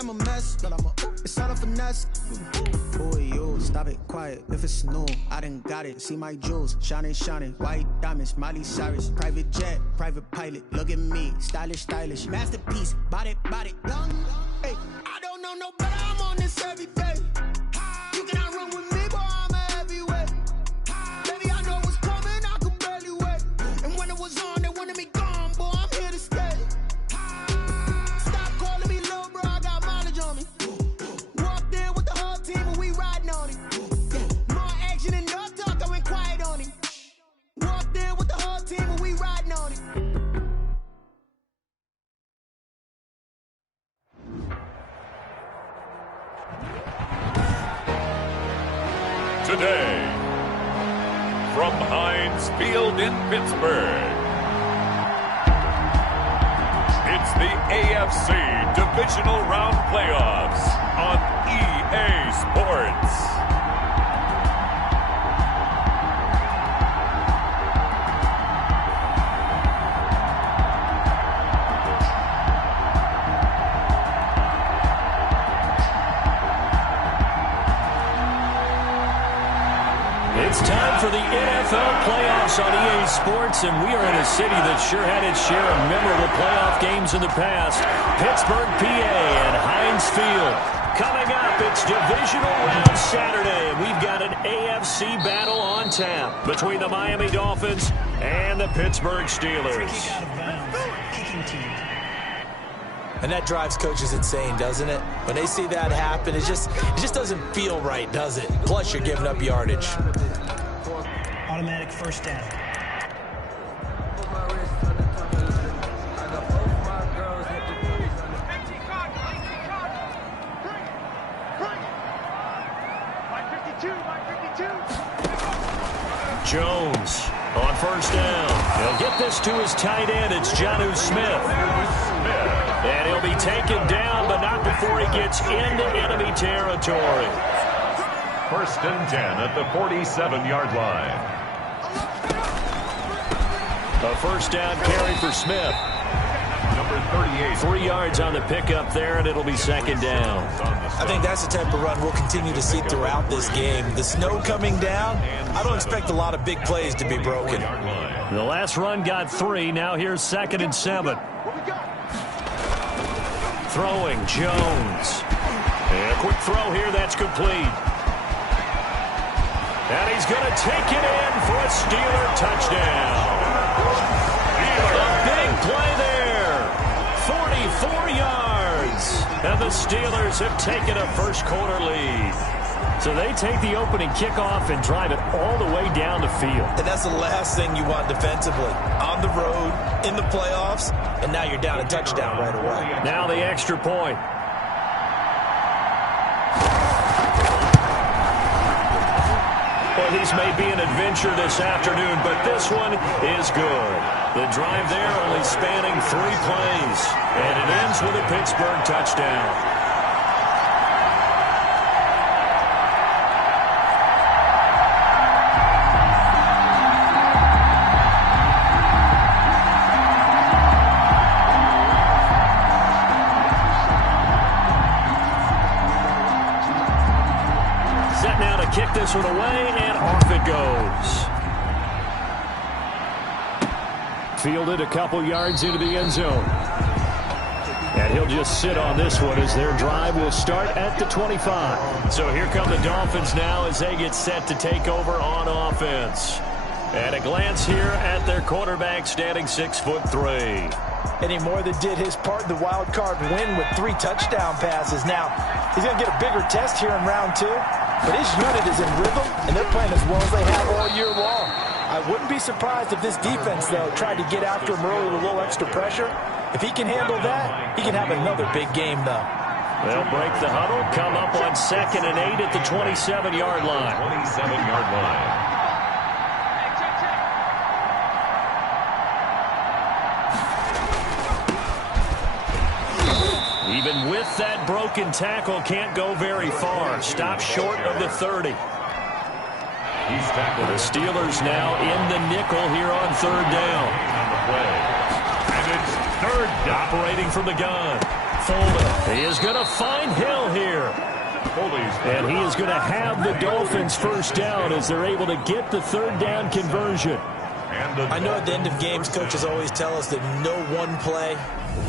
I'm a mess, but it's all a finesse. Boy, you stop it, quiet. If it's new, I done got it. See my jewels, shining, shining. White diamonds, Miley Cyrus. Private jet, private pilot. Look at me, stylish, stylish. Masterpiece, body, body. Hey, I don't know no better. I'm on this every day. You cannot run with me, boy. I'm a heavyweight. Baby, I know what's coming. I could barely wait. And when it was on, they wanted me gone, boy. I'm here to stay. Stop calling me little bro. I got mileage on me. Walked in with the whole team and we riding on it. More action and no talk. I went quiet on it. Walked in with the whole team and we riding on it. Today, from Heinz Field in Pittsburgh, it's the AFC Divisional Round Playoffs on EA Sports. It's time for the NFL playoffs on EA Sports, and we are in a city that sure had its share of memorable playoff games in the past. Pittsburgh, PA, and Heinz Field. Coming up, it's Divisional Round Saturday, and we've got an AFC battle on tap between the Miami Dolphins and the Pittsburgh Steelers. And that drives coaches insane, doesn't it? When they see that happen, it just doesn't feel right, does it? Plus, you're giving up yardage. Automatic first down. Jones on first down. He'll get this to his tight end. It's Jonnu Smith. And he'll be taken down, but not before he gets into enemy territory. 1st and 10 at the 47-yard line. A first down carry for Smith. Number 38. 3 yards on the pickup there, and it'll be 2nd down. I think that's the type of run we'll continue to see throughout this game. The snow coming down, I don't expect a lot of big plays to be broken. The last run got 3. Now here's 2nd and 7. Throwing, Jones. And a quick throw here, that's complete. And he's going to take it in for a Steeler touchdown. A big play there. 44 yards. And the Steelers have taken a first-quarter lead. So they take the opening kickoff and drive it all the way down the field. And that's the last thing you want defensively. On the road, in the playoffs, and now you're down a touchdown right away. Now the extra point. Well, these may be an adventure this afternoon, but this one is good. The drive there only spanning 3 plays, and it ends with a Pittsburgh touchdown. Kick this one away, and off it goes. Fielded a couple yards into the end zone. And he'll just sit on this one as their drive will start at the 25. So here come the Dolphins now as they get set to take over on offense. And a glance here at their quarterback standing 6'3". And he more than did his part in the wild card win with 3 touchdown passes. Now, he's going to get a bigger test here in round 2. But his unit is in rhythm, and they're playing as well as they have all year long. I wouldn't be surprised if this defense, though, tried to get after him early with a little extra pressure. If he can handle that, he can have another big game, though. They'll break the huddle, come up on 2nd and 8 at the 27-yard line. 27-yard line. Even with that broken tackle, can't go very far. Stop short of the 30. The Steelers now in the nickel here on 3rd down. And it's 3rd down. Operating from the gun. Foley. He is going to find Hill here. And he is going to have the Dolphins first down as they're able to get the third down conversion. I know at the end of games, coaches always tell us that no one play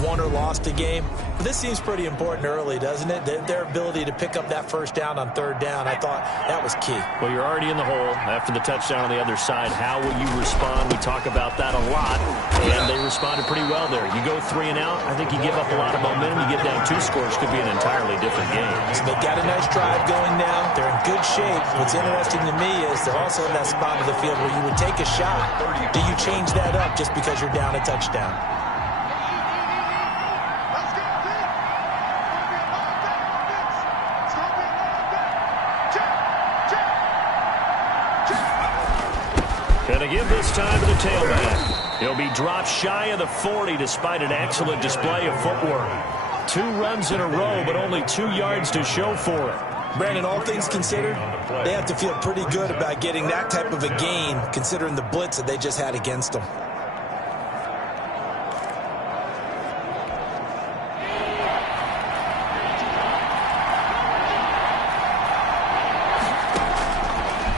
won or lost a game. But this seems pretty important early, doesn't it? Their ability to pick up that first down on third down, I thought that was key. Well, you're already in the hole after the touchdown on the other side. How will you respond? We talk about that a lot, and they responded pretty well there. You go 3 and out, I think you give up a lot of momentum. You get down 2 scores, could be an entirely different game. So they've got a nice drive going now. They're in good shape. What's interesting to me is they're also in that spot of the field where you would take a shot. Do you change that up just because you're down a touchdown? Going to give this time to the tailback. He'll be dropped shy of the 40 despite an excellent display of footwork. 2 runs in a row, but only 2 yards to show for it. Brandon, all things considered, they have to feel pretty good about getting that type of a gain considering the blitz that they just had against them.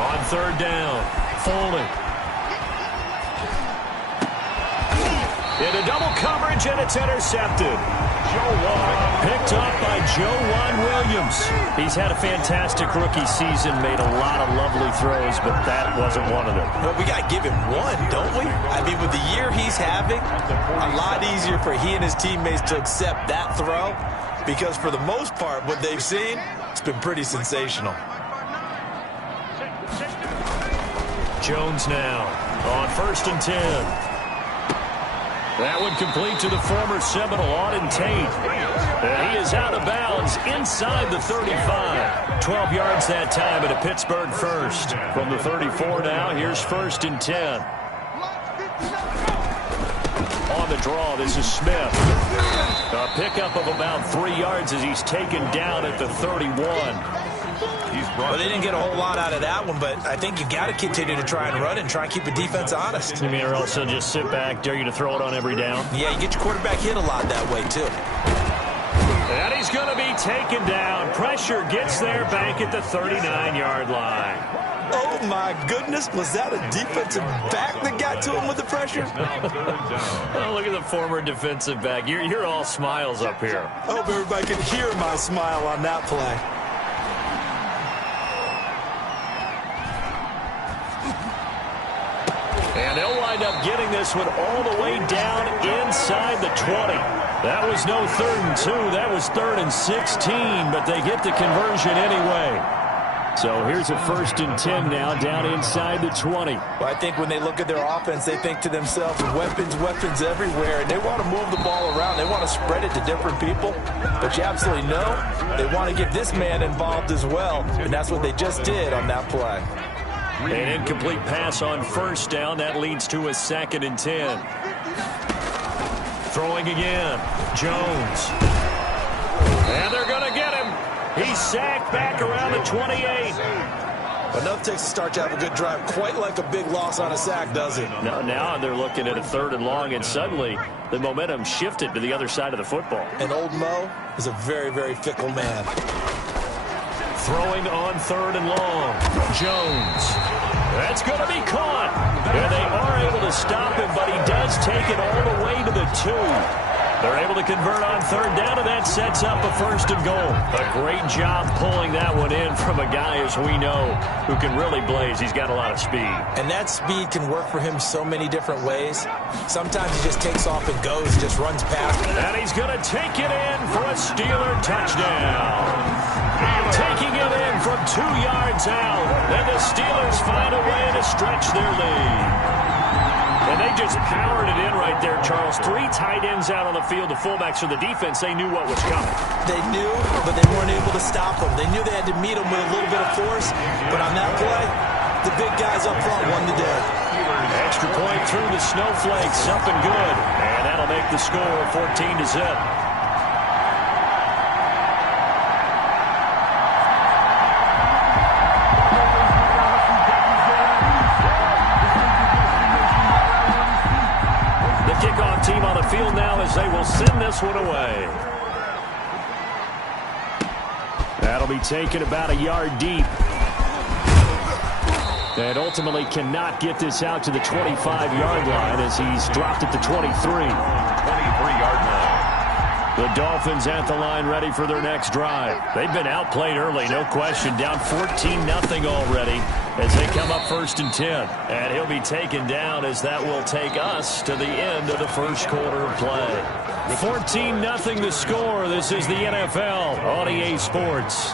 On third down, Foley. Into double coverage, and it's intercepted. Picked up by Joejuan Williams. He's had a fantastic rookie season, made a lot of lovely throws, but that wasn't one of them. Well, we got to give him one, don't we? I mean, with the year he's having, a lot easier for he and his teammates to accept that throw because for the most part, what they've seen, it's been pretty sensational. Jones now on 1st and 10. That would complete to the former Seminole, Auden Tate. And he is out of bounds inside the 35. 12 yards that time at a Pittsburgh first. From the 34 now, here's 1st and 10. On the draw, this is Smith. A pickup of about 3 yards as he's taken down at the 31. Well, they didn't get a whole lot out of that one, but I think you got to continue to try and run and try and keep the defense honest. You mean, or also just sit back, dare you to throw it on every down? Yeah, you get your quarterback hit a lot that way, too. And he's going to be taken down. Pressure gets there back at the 39-yard line. Oh, my goodness. Was that a defensive back that got to him with the pressure? Oh, look at the former defensive back. You're all smiles up here. I hope everybody can hear my smile on that play. And they'll wind up getting this one all the way down inside the 20. That was no 3rd and 2. That was 3rd and 16, but they get the conversion anyway. So here's a 1st and 10 now down inside the 20. Well, I think when they look at their offense, they think to themselves, weapons, weapons everywhere, and they want to move the ball around. They want to spread it to different people, but you absolutely know they want to get this man involved as well, and that's what they just did on that play. An incomplete pass on 1st down. That leads to a 2nd and 10. Throwing again. Jones. And they're going to get him. He's sacked back around the 28. Enough takes to start to have a good drive. Quite like a big loss on a sack, does it? Now they're looking at a 3rd and long, and suddenly the momentum shifted to the other side of the football. And old Mo is a very, very fickle man. Throwing on 3rd and long. Jones. That's going to be caught. And they are able to stop him, but he does take it all the way to the 2. They're able to convert on 3rd down, and that sets up a 1st and goal. A great job pulling that one in from a guy, as we know, who can really blaze. He's got a lot of speed. And that speed can work for him so many different ways. Sometimes he just takes off and goes, just runs past. And he's going to take it in for a Steeler touchdown. Taking it in from 2 yards out. And the Steelers find a way to stretch their lead. And they just powered it in right there, Charles. 3 tight ends out on the field. The fullbacks for the defense, they knew what was coming. They knew, but they weren't able to stop them. They knew they had to meet them with a little bit of force. But on that play, the big guys up front won the day. Extra point through the snowflakes. Something good. And that'll make the score 14-0. Kickoff team on the field now as they will send this one away. That'll be taken about a yard deep. And ultimately cannot get this out to the 25-yard line as he's dropped at the 23. 23-yard line. The Dolphins at the line ready for their next drive. They've been outplayed early, no question. Down 14-0 already as they come up 1st and 10. And he'll be taken down as that will take us to the end of the first quarter of play. 14-0 the score. This is the NFL on EA Sports.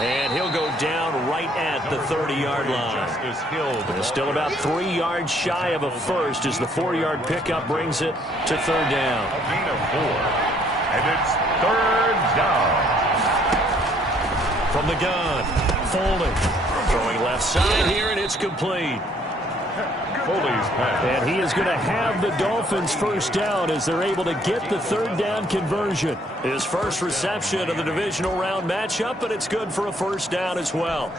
And he'll go down right at the 30-yard line. They're still about 3 yards shy of a first as the 4-yard pickup brings it to 3rd down. A gain of 4. And it's 3rd down. From the gun, Foley. Throwing left side here, and it's complete. Foley's pass. And he is going to have the Dolphins first down as they're able to get the 3rd down conversion. His first reception of the divisional round matchup, but it's good for a first down as well.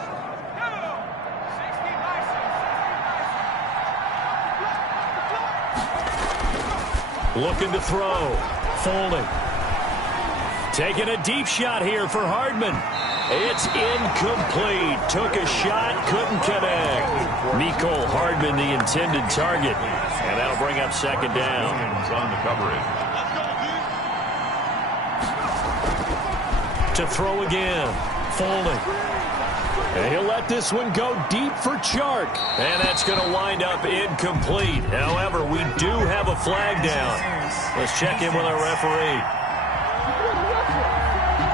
Looking to throw. Foley. Taking a deep shot here for Hardman. It's incomplete. Took a shot, couldn't connect. Mecole Hardman, the intended target. And that'll bring up 2nd down. On the coverage. To throw again. Foley. And he'll let this one go deep for Chark. And that's going to wind up incomplete. However, we do have a flag down. Let's check in with our referee.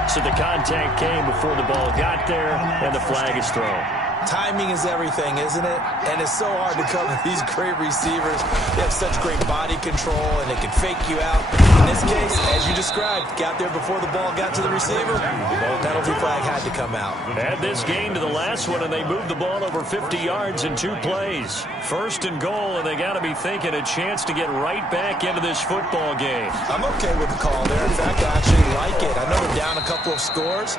So the contact came before the ball got there, and the flag is thrown. Timing is everything, isn't it? And it's so hard to cover these great receivers. They have such great body control, and they can fake you out. In this case, as you described, got there before the ball got to the receiver. Penalty flag had to come out. Add this game to the last one, and they moved the ball over 50 yards in 2 plays. 1st and goal, and they got to be thinking a chance to get right back into this football game. I'm okay with the call there. In fact, I actually like it. I know they're down a couple of scores,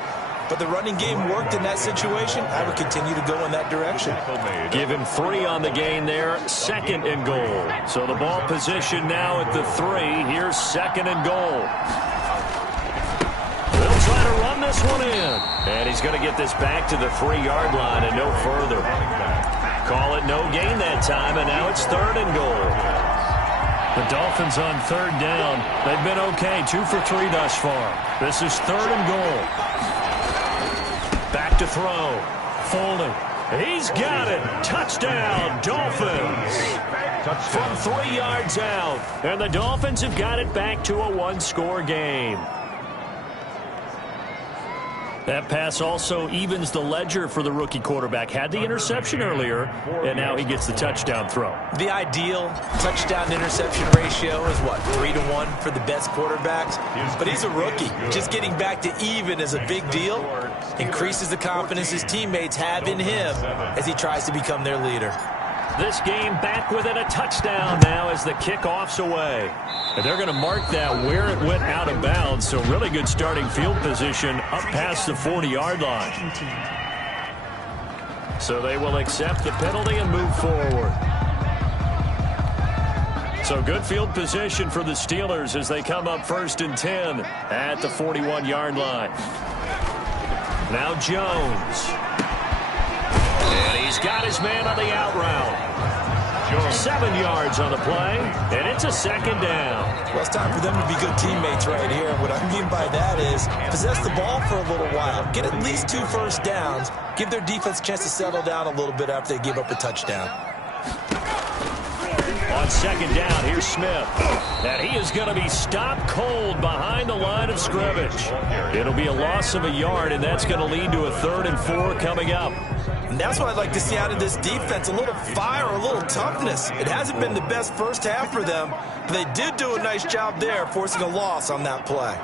but the running game worked in that situation. I would continue to go in that direction. Give him 3 on the gain there. 2nd and goal. So the ball position now at the 3. Here's 2nd and goal. They'll try to run this one in. And he's going to get this back to the 3-yard line and no further. Call it no gain that time, and now it's 3rd and goal. The Dolphins on 3rd down. They've been okay. 2 for 3 thus far. This is 3rd and goal. Back to throw. Foley. He's got it. Touchdown, Dolphins. From 3 yards out. And the Dolphins have got it back to a 1-score game. That pass also evens the ledger for the rookie quarterback. Had the interception earlier, and now he gets the touchdown throw. The ideal touchdown-interception ratio is, what, 3-to-1 for the best quarterbacks? But he's a rookie. Just getting back to even is a big deal. Increases the confidence his teammates have in him as he tries to become their leader. This game back within a touchdown now as the kickoff's away. And they're going to mark that where it went out of bounds. So really good starting field position up past the 40-yard line. So they will accept the penalty and move forward. So good field position for the Steelers as they come up 1st and 10 at the 41-yard line. Now Jones. And he's got his man on the out route. 7 yards on the play, and it's a 2nd down. Well, it's time for them to be good teammates right here. What I mean by that is possess the ball for a little while, get at least 2 first downs, give their defense a chance to settle down a little bit after they give up a touchdown. On 2nd down, here's Smith. And he is going to be stopped cold behind the line of scrimmage. It'll be a loss of a yard, and that's going to lead to a 3rd and 4 coming up. And that's what I'd like to see out of this defense, a little fire, a little toughness. It hasn't been the best first half for them, but they did do a nice job there, forcing a loss on that play.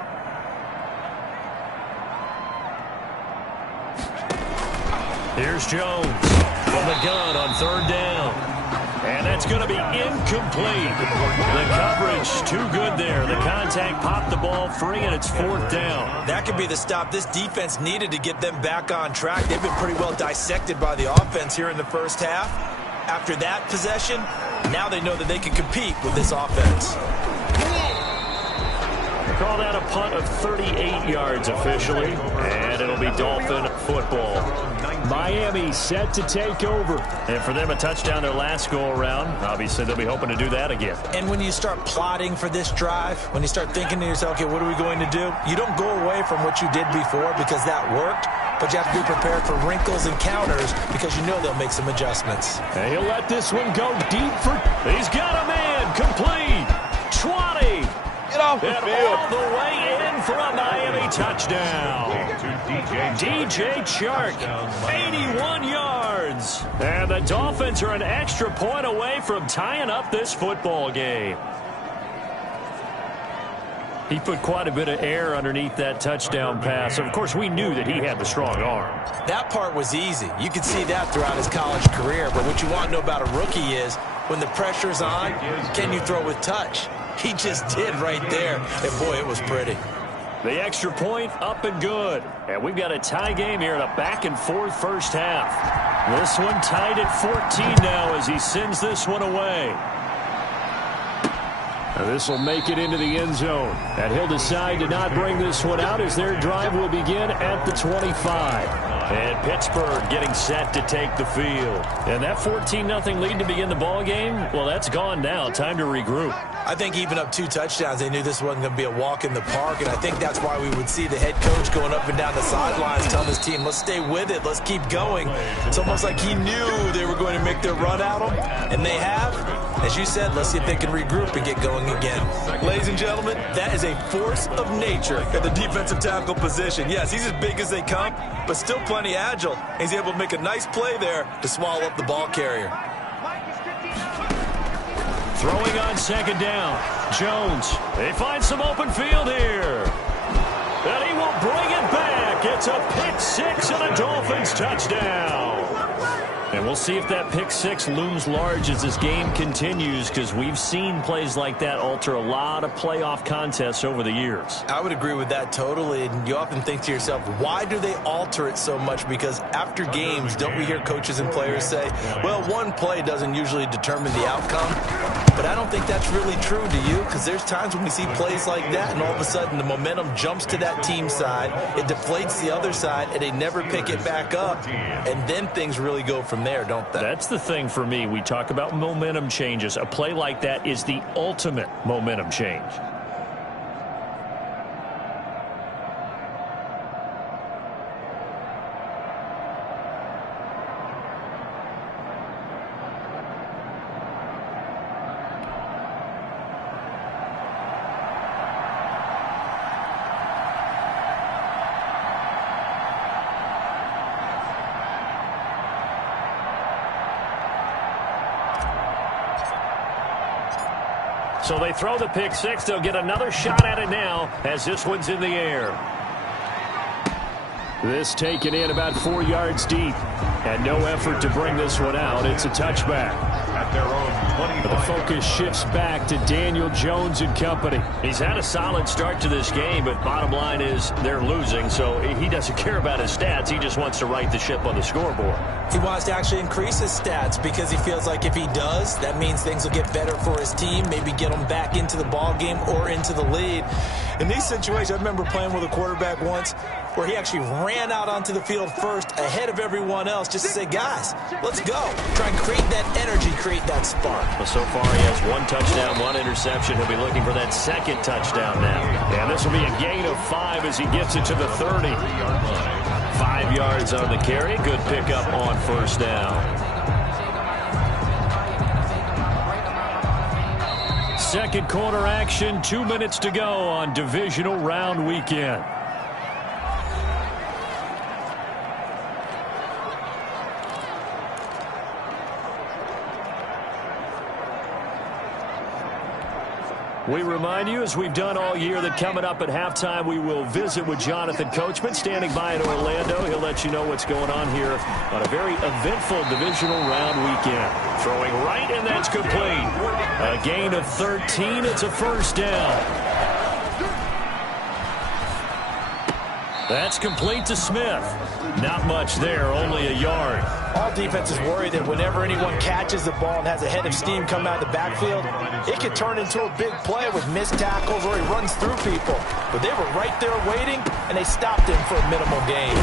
Here's Jones from the gun on 3rd down. And that's going to be incomplete. The coverage too good there. The contact popped the ball free, and it's 4th down. That could be the stop this defense needed to get them back on track. They've been pretty well dissected by the offense here in the first half. After that possession, now they know that they can compete with this offense. call that a punt of 38 yards officially, and it'll be Dolphin football. Miami set to take over. And for them, a touchdown their last go-around. Obviously, they'll be hoping to do that again. And when you start plotting for this drive, when you start thinking to yourself, okay, what are we going to do? You don't go away from what you did before because that worked, but you have to be prepared for wrinkles and counters because you know they'll make some adjustments. And he'll let this one go deep for... He's got a man complete. 20. Get off the field. All the way in for a Miami touchdown. DJ Chark, 81 yards. And the Dolphins are an extra point away from tying up this football game. He put quite a bit of air underneath that touchdown pass. Of course, we knew that he had the strong arm. That part was easy. You could see that throughout his college career. But what you want to know about a rookie is when the pressure's on, can you throw with touch? He just did right there. And, boy, it was pretty. The extra point up and good. And we've got a tie game here in a back-and-forth first half. This one tied at 14 now as he sends this one away. This will make it into the end zone. And he'll decide to not bring this one out as their drive will begin at the 25. And Pittsburgh getting set to take the field. And that 14-0 lead to begin the ball game, well, that's gone now. Time to regroup. I think even up 2 touchdowns, they knew this wasn't going to be a walk in the park, and I think that's why we would see the head coach going up and down the sidelines telling his team, let's stay with it, let's keep going. It's almost like he knew they were going to make their run at him, and they have. As you said, let's see if they can regroup and get going again. Ladies and gentlemen, that is a force of nature at the defensive tackle position. Yes, he's as big as they come, but still plenty agile. He's able to make a nice play there to swallow up the ball carrier. Throwing on second down. Jones. They find some open field here. And he will bring it back. It's a pick six and a Dolphins touchdown. And we'll see if that pick six looms large as this game continues, because we've seen plays like that alter a lot of playoff contests over the years. I would agree with that totally. And you often think to yourself, why do they alter it so much? Because after games, don't we hear coaches and players say, well, one play doesn't usually determine the outcome. But I don't think that's really true, do you? Because there's times when we see plays like that, and all of a sudden the momentum jumps to that team side, it deflates the other side, and they never pick it back up. And then things really go from there, don't they? That's the thing for me. We talk about momentum changes. A play like that is the ultimate momentum change. So they throw the pick six. They'll get another shot at it now as this one's in the air. This taken in about 4 yards deep. And no effort to bring this one out. It's a touchback. At their own 25. The focus shifts back to Daniel Jones and company. He's had a solid start to this game, but bottom line is they're losing, so he doesn't care about his stats. He just wants to right the ship on the scoreboard. He wants to actually increase his stats because he feels like if he does, that means things will get better for his team, maybe get them back into the ball game or into the lead. In these situations, I remember playing with a quarterback once where he actually ran out onto the field first ahead of everyone else just to say, guys, let's go. Try and create that energy, create that spark. Well, so far he has 1 touchdown, 1 interception. He'll be looking for that second touchdown now. And this will be a gain of 5 as he gets it to the 30. 5 yards on the carry. Good pickup on first down. Second quarter action, 2 minutes to go on divisional round weekend. We remind you, as we've done all year, that coming up at halftime, we will visit with Jonathan Coachman, standing by in Orlando. He'll let you know what's going on here on a very eventful divisional round weekend. Throwing right, and that's complete. A gain of 13. It's a first down. That's complete to Smith. Not much there, only a yard. All defenses worry that whenever anyone catches the ball and has a head of steam come out of the backfield, it could turn into a big play with missed tackles or he runs through people. But they were right there waiting, and they stopped him for a minimal gain.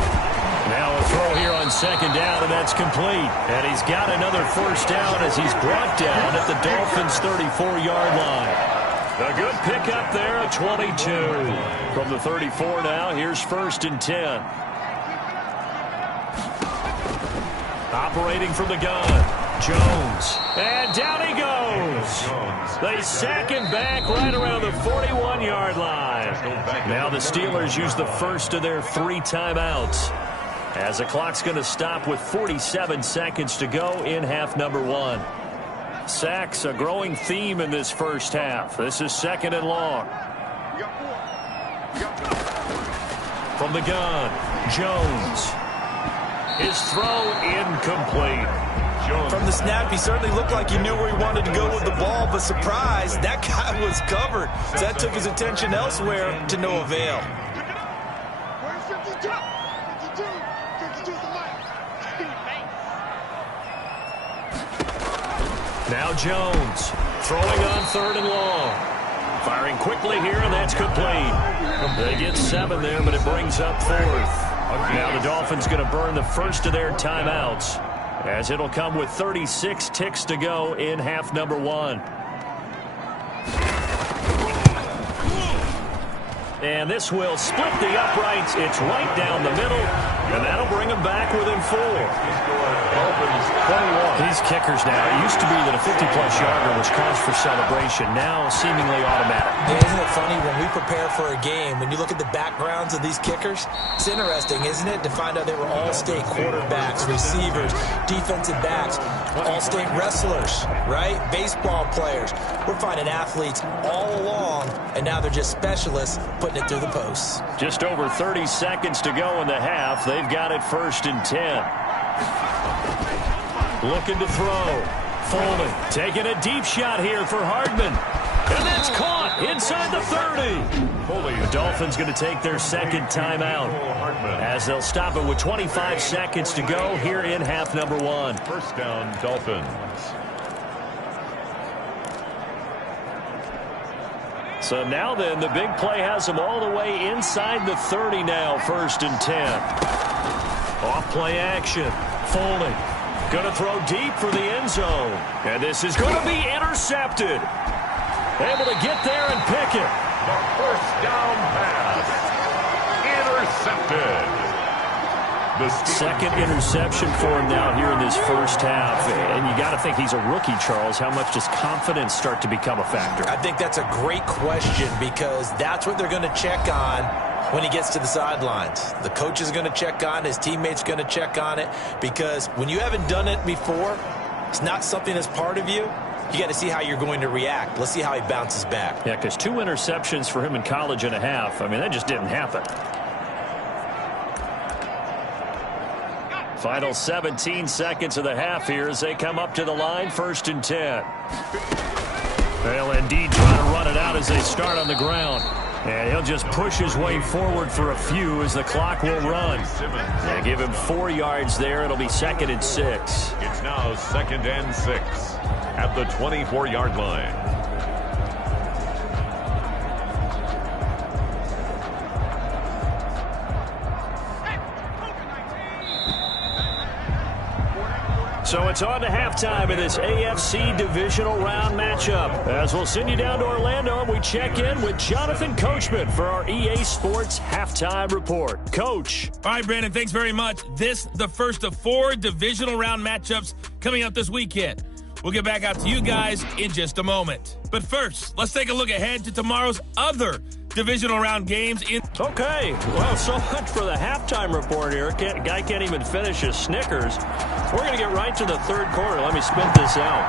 Now a throw here on second down, and that's complete. And he's got another first down as he's brought down at the Dolphins' 34-yard line. A good pickup there at 22. From the 34 now, here's 1st and 10. Operating from the gun, Jones. And down he goes. They sack him back right around the 41-yard line. Now the Steelers use the first of their 3 timeouts, as the clock's going to stop with 47 seconds to go in half number 1. Sacks, a growing theme in this first half. This is 2nd and long. From the gun, Jones. His throw incomplete. From the snap, he certainly looked like he knew where he wanted to go with the ball, but surprise, that guy was covered. So that took his attention elsewhere to no avail. Now Jones, throwing on 3rd and long. Firing quickly here, and that's complete. They get 7 there, but it brings up 4th. Now the Dolphins going to burn the first of their timeouts, as it'll come with 36 ticks to go in half number 1. And this will split the uprights. It's right down the middle, and that'll bring them back within 4. These kickers now, it used to be that a 50-plus yarder was cause for celebration. Now seemingly automatic. Yeah, isn't it funny when we prepare for a game, when you look at the backgrounds of these kickers, it's interesting, isn't it, to find out they were all-state quarterbacks, receivers, defensive backs, all-state wrestlers, right? Baseball players. We're finding athletes all along, and now they're just specialists putting it through the posts. Just over 30 seconds to go in the half. They've got it 1st and 10. Looking to throw. Foreman taking a deep shot here for Hardman. And that's caught inside the 30. The Dolphins going to take their 2nd timeout, as they'll stop it with 25 seconds to go here in half number 1. First down, Dolphins. So now then, the big play has them all the way inside the 30 now, 1st and 10. Off play action. Foley going to throw deep for the end zone. And this is going to be intercepted. Able to get there and pick it. The first down pass. Intercepted. The 2nd interception for him now here in this first half. And you got to think he's a rookie, Charles. How much does confidence start to become a factor? I think that's a great question, because that's what they're going to check on when he gets to the sidelines. The coach is going to check on it. His teammates going to check on it, because when you haven't done it before, it's not something that's part of you. You got to see how you're going to react. Let's see how he bounces back. Yeah, because 2 interceptions for him in college and a half. I mean, that just didn't happen. Final 17 seconds of the half here as they come up to the line, 1st and 10. They'll indeed try to run it out as they start on the ground. And he'll just push his way forward for a few as the clock will run. They give him 4 yards there. It'll be 2nd and 6. It's now 2nd and 6 at the 24-yard line. So it's on to halftime in this AFC divisional round matchup, as we'll send you down to Orlando and we check in with Jonathan Coachman for our EA Sports Halftime Report. Coach. All right, Brandon, thanks very much. This the first of 4 divisional round matchups coming up this weekend. We'll get back out to you guys in just a moment. But first, let's take a look ahead to tomorrow's other divisional round games. Okay, well, so much for the halftime report here. Guy can't even finish his Snickers. We're going to get right to the 3rd quarter. Let me spin this out.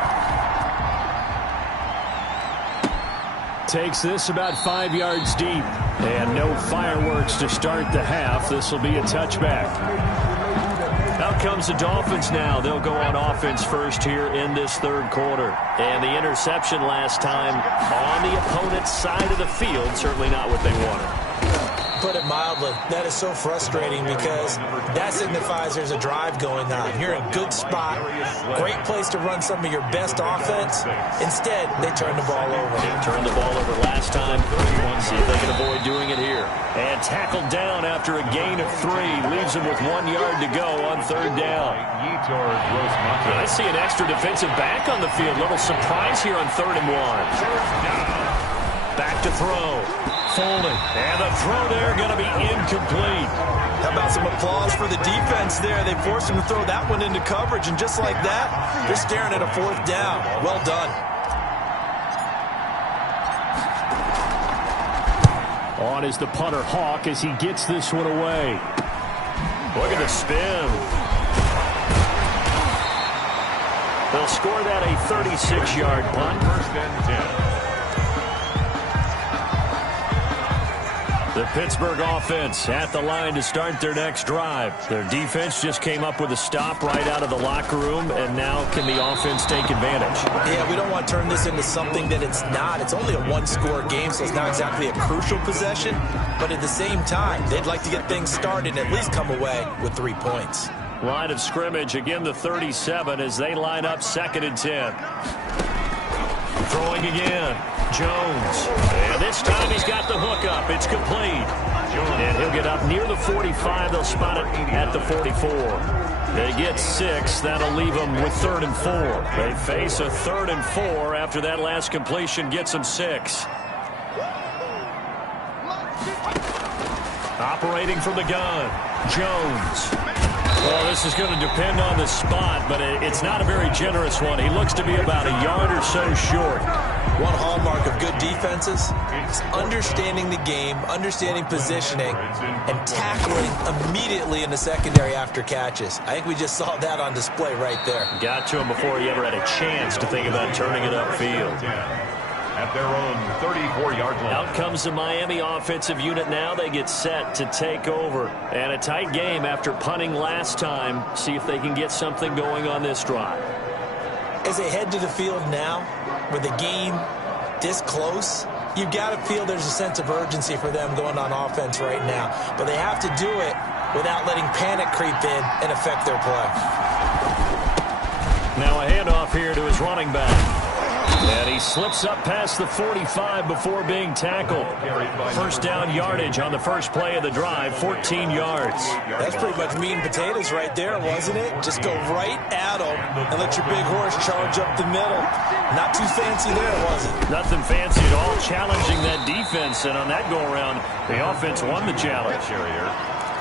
Takes this about 5 yards deep. And no fireworks to start the half. This will be a touchback. Out comes the Dolphins now. They'll go on offense first here in this 3rd quarter. And the interception last time on the opponent's side of the field, certainly not what they wanted. put it mildly. That is so frustrating because that signifies there's a drive going on. You're in a good spot, great place to run some of your best offense. Instead, they turn the ball over. They turned the ball over last time. See if they can avoid doing it here. And tackled down after a gain of 3. Leaves him with 1 yard to go on third down. I see an extra defensive back on the field. Little surprise here on 3rd and 1. Back to throw. Folding. And the throw there going to be incomplete. How about some applause for the defense there? They forced him to throw that one into coverage, and just like that, they're staring at a 4th down. Well done. On is the punter, Hawk, as he gets this one away. Look at the spin. They'll score that a 36-yard punt. 1st and 10. The Pittsburgh offense at the line to start their next drive. Their defense just came up with a stop right out of the locker room, and now can the offense take advantage? Yeah, we don't want to turn this into something that it's not. It's only a 1-score game, so it's not exactly a crucial possession. But at the same time, they'd like to get things started and at least come away with 3 points. Line of scrimmage, again the 37 as they line up 2nd and 10. Throwing again. Jones. And this time he's got the hook up. It's complete. And he'll get up near the 45. They'll spot it at the 44. They get 6. That'll leave them with 3rd and 4. They face a 3rd and 4 after that last completion gets them 6. Operating from the gun. Jones. Well, this is going to depend on the spot, but it's not a very generous one. He looks to be about a yard or so short. One hallmark of good defenses is understanding the game, understanding positioning, and tackling immediately in the secondary after catches. I think we just saw that on display right there. Got to him before he ever had a chance to think about turning it upfield. At their own 34-yard line. Out comes the Miami offensive unit now. They get set to take over. And a tight game after punting last time. See if they can get something going on this drive. As they head to the field now, with the game this close, you've got to feel there's a sense of urgency for them going on offense right now. But they have to do it without letting panic creep in and affect their play. Now a handoff here to his running back. And he slips up past the 45 before being tackled. 1st down yardage on the first play of the drive, 14 yards. That's pretty much meat and potatoes right there, wasn't it? Just go right at them and let your big horse charge up the middle. Not too fancy there, was it? Nothing fancy at all, challenging that defense. And on that go-around, the offense won the challenge.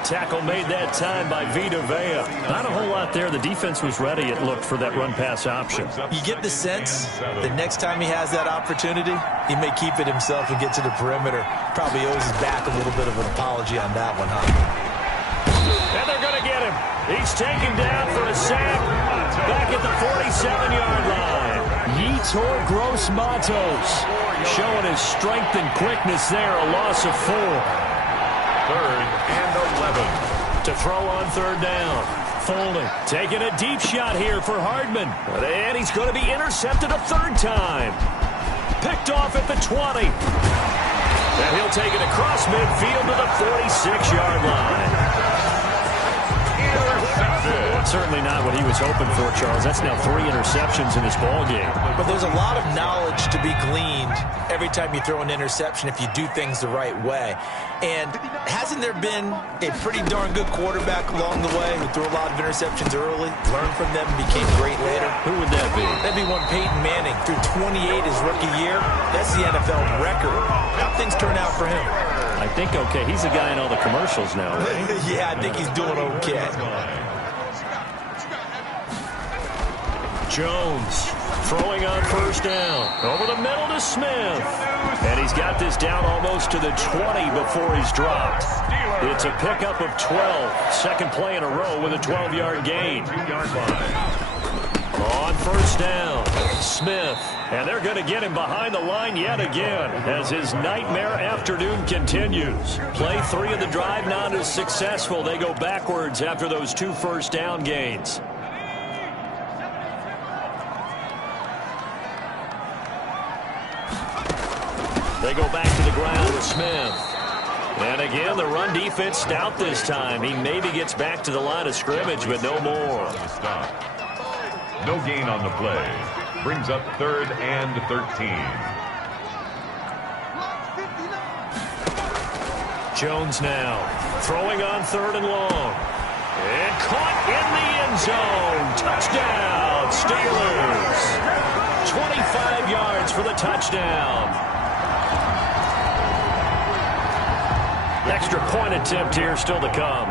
Tackle made that time by Vita Vea. Not a whole lot there. The defense was ready, it looked, for that run-pass option. You get the sense that next time he has that opportunity, he may keep it himself and get to the perimeter. Probably owes his back a little bit of an apology on that one, huh? And they're going to get him. He's taken down for a sack back at the 47-yard line. Yetur Gross-Matos showing his strength and quickness there. A loss of 4. 3rd and 11. To throw on 3rd down. Folding. Taking a deep shot here for Hardman. And he's going to be intercepted a 3rd time. Picked off at the 20. And he'll take it across midfield to the 46-yard line. Certainly not what he was hoping for, Charles. That's now 3 interceptions in this ball game. But there's a lot of knowledge to be gleaned every time you throw an interception if you do things the right way. And hasn't there been a pretty darn good quarterback along the way who threw a lot of interceptions early, learned from them, and became great later? Who would that be? That'd be one Peyton Manning. Threw 28 his rookie year. That's the NFL record. How things turn out for him? I think okay. He's the guy in all the commercials now, right? Yeah, I think he's doing okay. Jones throwing on 1st down. Over the middle to Smith. And he's got this down almost to the 20 before he's dropped. It's a pickup of 12. Second play in a row with a 12-yard gain. On 1st down, Smith. And they're going to get him behind the line yet again as his nightmare afternoon continues. Play 3 of the drive not as successful. They go backwards after those 2 first down gains. They go back to the ground with Smith. And again, the run defense stout this time. He maybe gets back to the line of scrimmage, but no more. No gain on the play. Brings up 3rd and 13. Jones now throwing on 3rd and long. And caught in the end zone. Touchdown, Steelers. 25 yards for the touchdown. Extra point attempt here still to come.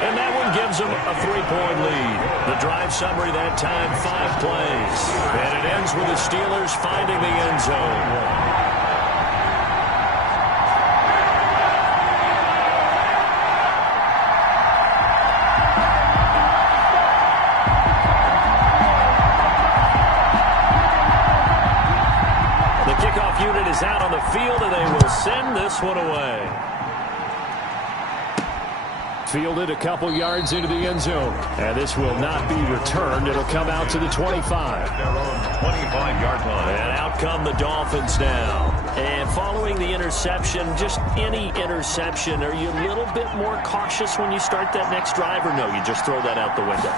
And that one gives them a 3-point lead. The drive summary that time, 5 plays. And it ends with the Steelers finding the end zone. Unit is out on the field, and they will send this one away. Fielded a couple yards into the end zone, and this will not be returned. It'll come out to the 25. Their own 25-yard line. And out come the Dolphins now. And following the interception, just any interception, are you a little bit more cautious when you start that next drive, or no, you just throw that out the window?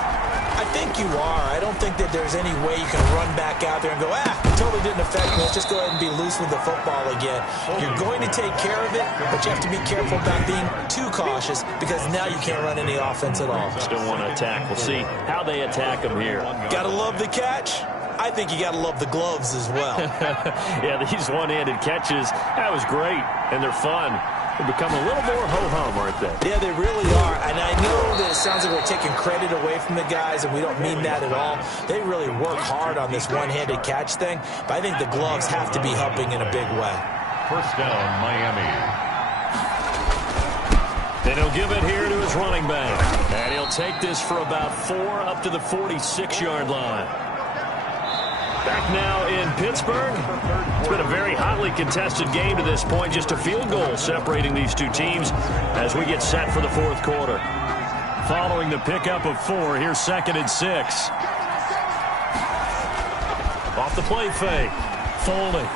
I think you are. I don't think that there's any way you can run back out there and go, totally didn't affect me. Let's just go ahead and be loose with the football again. You're going to take care of it, but you have to be careful about being too cautious because now you can't run any offense at all. Still want to attack. We'll see how they attack them here. Got to love the catch. I think you got to love the gloves as well. Yeah, these one-handed catches, that was great, and they're fun. They become a little more ho-hum, aren't they? Yeah, they really are. And I know that it sounds like we're taking credit away from the guys, and we don't mean that at all. They really work hard on this one-handed catch thing, but I think the gloves have to be helping in a big way. First down, Miami. Then he'll give it here to his running back. And he'll take this for about 4 up to the 46-yard line. Back now in Pittsburgh. It's been a very hotly contested game to this point. Just a field goal separating these two teams as we get set for the 4th quarter. Following the pickup of 4, here's 2nd and 6. Off the play fake. Foley.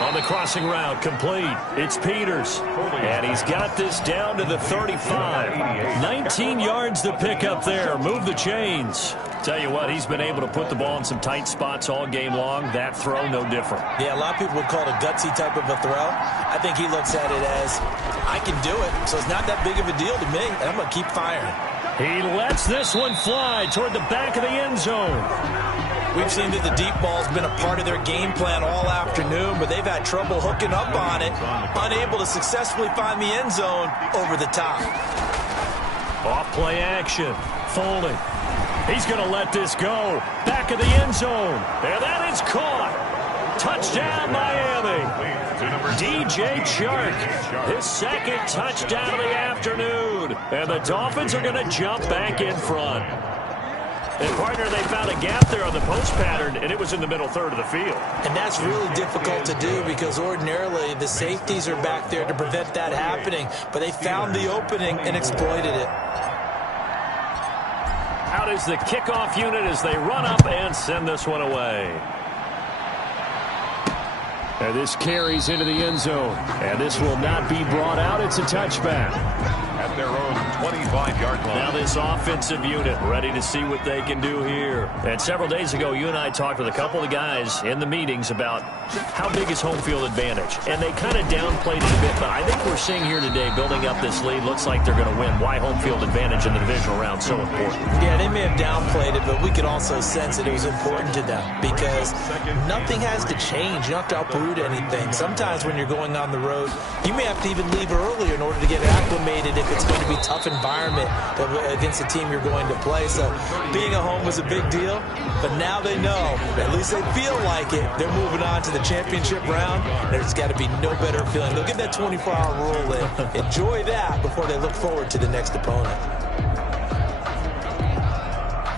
On the crossing route, complete. It's Peters. And he's got this down to the 35. 19 yards to pick up there. Move the chains. Tell you what, he's been able to put the ball in some tight spots all game long. That throw, no different. Yeah, a lot of people would call it a gutsy type of a throw. I think he looks at it as, I can do it, so it's not that big of a deal to me, and I'm going to keep firing. He lets this one fly toward the back of the end zone. We've seen that the deep ball's been a part of their game plan all afternoon, but they've had trouble hooking up on it, unable to successfully find the end zone over the top. Off play action. Foley. He's going to let this go. Back of the end zone. And that is caught. Touchdown, Miami. DJ Chark, his 2nd touchdown of the afternoon. And the Dolphins are going to jump back in front. And, partner, they found a gap there on the post pattern, and it was in the middle 3rd of the field. And that's really difficult to do because ordinarily the safeties are back there to prevent that happening. But they found the opening and exploited it. Out is the kickoff unit as they run up and send this one away. And this carries into the end zone. And this will not be brought out. It's a touchback. At their own 25-yard line. Now this offensive unit ready to see what they can do here. And several days ago, you and I talked with a couple of guys in the meetings about how big is home field advantage. And they kind of downplayed it a bit, but I think we're seeing here today, building up this lead, looks like they're going to win. Why home field advantage in the divisional round so important? Yeah, they may have downplayed it, but we could also sense that it was important to them because nothing has to change. You don't have to uproot anything. Sometimes when you're going on the road, you may have to even leave earlier in order to get acclimated if it's going to be a tough environment against the team you're going to play. So being at home was a big deal, but now they know, at least they feel like it, they're moving on to the championship round. There's got to be no better feeling. They'll get that 24-hour rule in. Enjoy that before they look forward to the next opponent.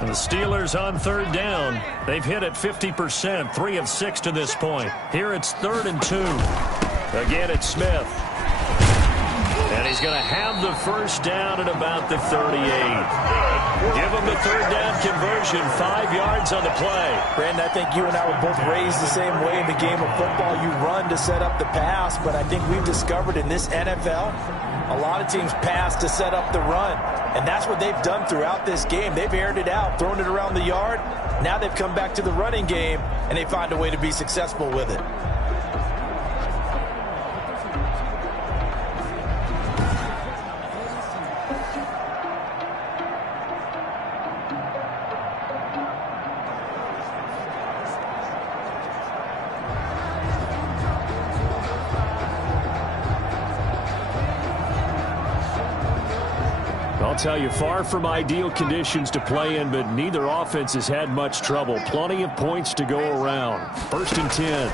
And the Steelers on 3rd down. They've hit it 50%, 3 of 6 to this point. Here it's 3rd and 2. Again, it's Smith. And he's going to have the first down at about the 38. Give him the third down conversion, 5 yards on the play. Brandon, I think you and I were both raised the same way in the game of football. You run to set up the pass, but I think we've discovered in this NFL, a lot of teams pass to set up the run. And that's what they've done throughout this game. They've aired it out, thrown it around the yard. Now they've come back to the running game, and they find a way to be successful with it. I'll tell you, far from ideal conditions to play in, but neither offense has had much trouble. Plenty of points to go around. 1st and 10.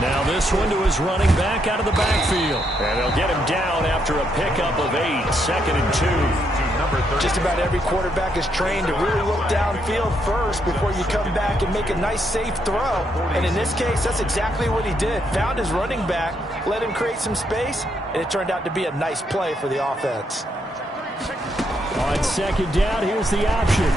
Now this one to his running back out of the backfield. And they'll get him down after a pickup of 8. 2nd and 2. Just about every quarterback is trained to really look downfield first before you come back and make a nice, safe throw. And in this case, that's exactly what he did. Found his running back, let him create some space, and it turned out to be a nice play for the offense. On 2nd down, here's the option.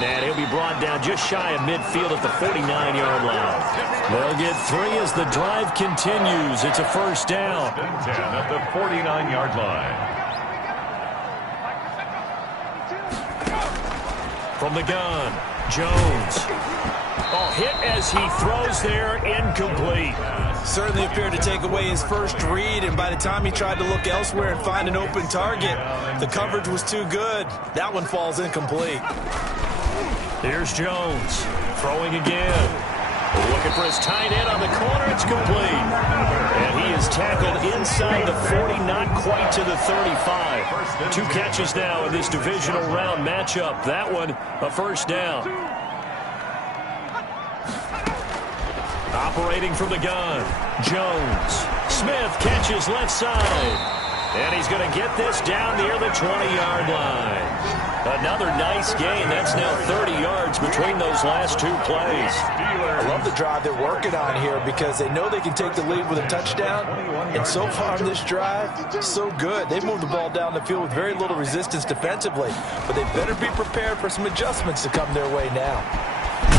And he'll be brought down just shy of midfield at the 49-yard line. They'll get 3 as the drive continues. It's a first down. 10 at the 49-yard line. From the gun, Jones. Oh, hit as he throws there, incomplete. Certainly appeared to take away his first read, and by the time he tried to look elsewhere and find an open target, the coverage was too good. That one falls incomplete. Here's Jones, throwing again. Looking for his tight end on the corner. It's complete. And he is tackled inside the 40, not quite to the 35. 2 catches now in this divisional round matchup. That one, a first down. Operating from the gun, Jones. Smith catches left side. And he's going to get this down near the 20-yard line. Another nice gain. That's now 30 yards between those last 2 plays. I love the drive they're working on here because they know they can take the lead with a touchdown. And so far in this drive, so good. They've moved the ball down the field with very little resistance defensively. But they better be prepared for some adjustments to come their way now.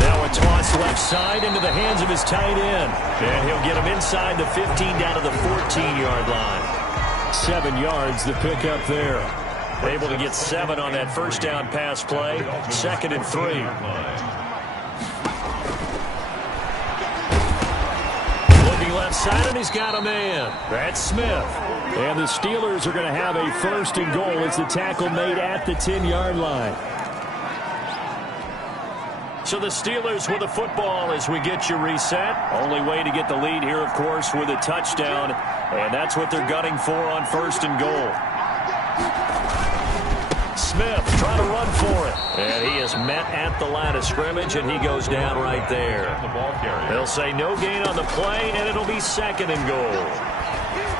Now a toss left side into the hands of his tight end. And he'll get him inside the 15 down to the 14-yard line. 7 yards the pickup there. Able to get 7 on that first down pass play. 2nd and 3. Looking left side, and he's got a man. That's Smith. And the Steelers are going to have a 1st and goal. It's the tackle made at the 10-yard line. So the Steelers with the football as we get you reset. Only way to get the lead here, of course, with a touchdown. And that's what they're gunning for on 1st and goal. Smith trying to run for it. And he is met at the line of scrimmage, and he goes down right there. They'll say no gain on the play, and it'll be 2nd and goal.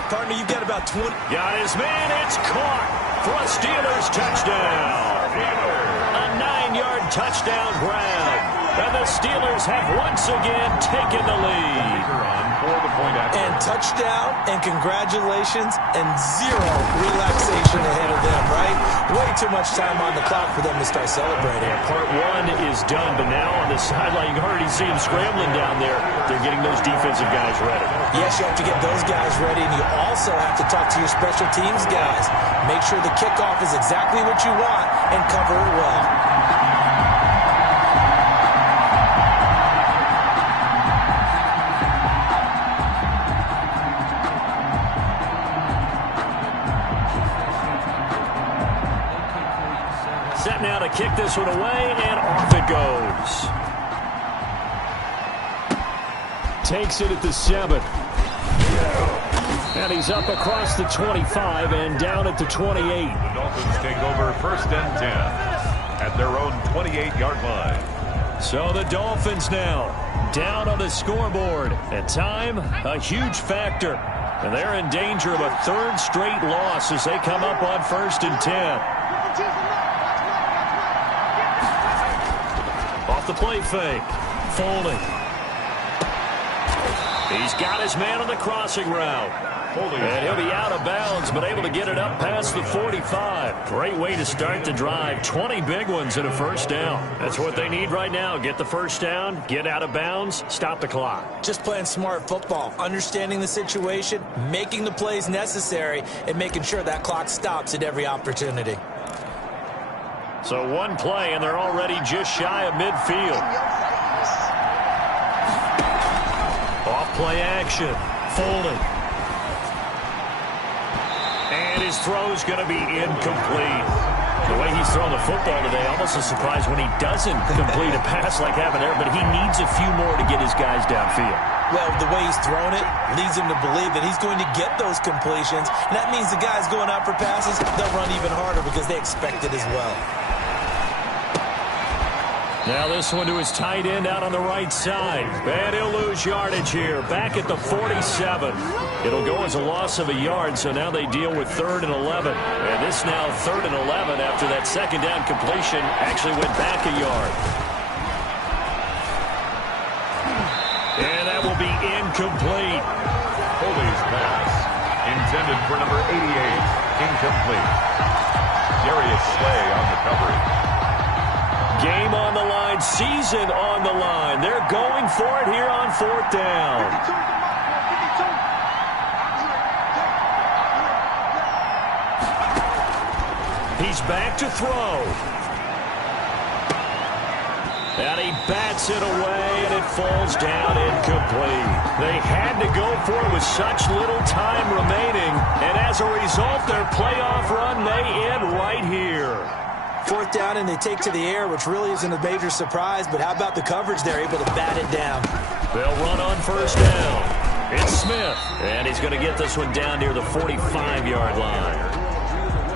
Partner, you've got about 20. Got his man. It's caught for a Steelers touchdown. A 9-yard touchdown grab. And the Steelers have once again taken the lead. And touchdown, and congratulations, and 0 relaxation ahead of them, right? Way too much time on the clock for them to start celebrating. Yeah, part 1 is done, but now on the sideline, you can already see them scrambling down there. They're getting those defensive guys ready. Yes, you have to get those guys ready, and you also have to talk to your special teams guys. Make sure the kickoff is exactly what you want and cover it well. Set now to kick this one away, and off it goes. Takes it at the 7. And he's up across the 25 and down at the 28. The Dolphins take over 1st and 10 at their own 28-yard line. So the Dolphins now down on the scoreboard. And time, a huge factor. And they're in danger of a 3rd straight loss as they come up on 1st and 10. Off the play fake. Foley. He's got his man on the crossing route. And he'll be out of bounds, but able to get it up past the 45. Great way to start the drive. 20 big ones and a first down. That's what they need right now. Get the first down, get out of bounds, stop the clock. Just playing smart football, understanding the situation, making the plays necessary, and making sure that clock stops at every opportunity. So one play, and they're already just shy of midfield. Off play action. Folding. And his throw's going to be incomplete. The way he's thrown the football today, almost a surprise when he doesn't complete a pass like having there, but he needs a few more to get his guys downfield. Well, the way he's thrown it leads him to believe that he's going to get those completions, and that means the guys going out for passes, they'll run even harder because they expect it as well. Now this one to his tight end out on the right side. And he'll lose yardage here. Back at the 47. It'll go as a loss of a yard, so now they deal with 3rd and 11. And this now 3rd and 11 after that second down completion actually went back a yard. And that will be incomplete. Foley's pass. Intended for number 88. Incomplete. Darius Slay on the coverage. Game on the line, season on the line. They're going for it here on 4th down. He's back to throw. And he bats it away, and it falls down incomplete. They had to go for it with such little time remaining, and as a result, their playoff run may end right here. 4th down, and they take to the air, which really isn't a major surprise, but how about the coverage there, able to bat it down? They'll run on 1st down. It's Smith, and he's going to get this one down near the 45-yard line.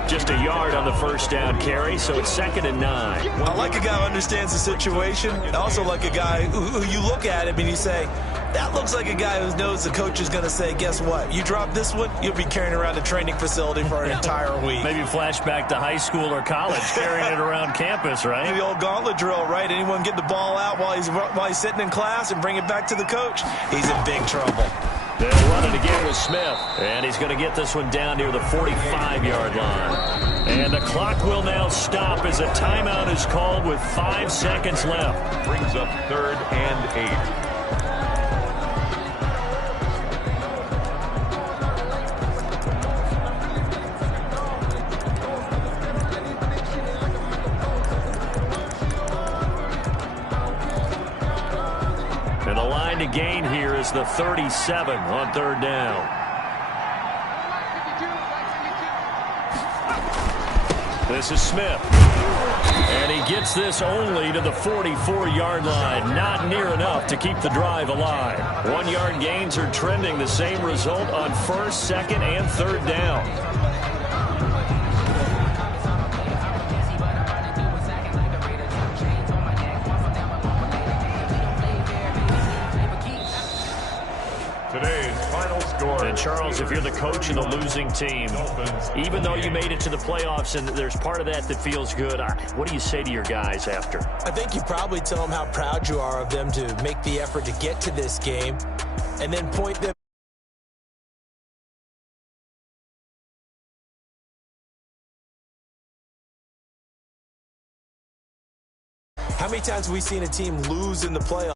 Just a yard on the 1st down carry, so it's 2nd and 9. I like a guy who understands the situation. I also like a guy who you look at him and you say, that looks like a guy who knows the coach is going to say, guess what? You drop this one, you'll be carrying around a training facility for an entire week. Maybe flashback to high school or college, carrying it around campus, right? The old gauntlet drill, right? Anyone get the ball out while he's sitting in class and bring it back to the coach? He's in big trouble. They'll run it again with Smith, and he's going to get this one down near the 45-yard line. And the clock will now stop as a timeout is called with 5 seconds left. Brings up 3rd and 8. And the line to gain here is the 37 on 3rd down. This is Smith. And he gets this only to the 44-yard line. Not near enough to keep the drive alive. 1-yard gains are trending the same result on 1st, 2nd, and 3rd down. And Charles, if you're the coach of the losing team, even though you made it to the playoffs and there's part of that that feels good, what do you say to your guys after? I think you probably tell them how proud you are of them to make the effort to get to this game and then point them. How many times have we seen a team lose in the playoffs?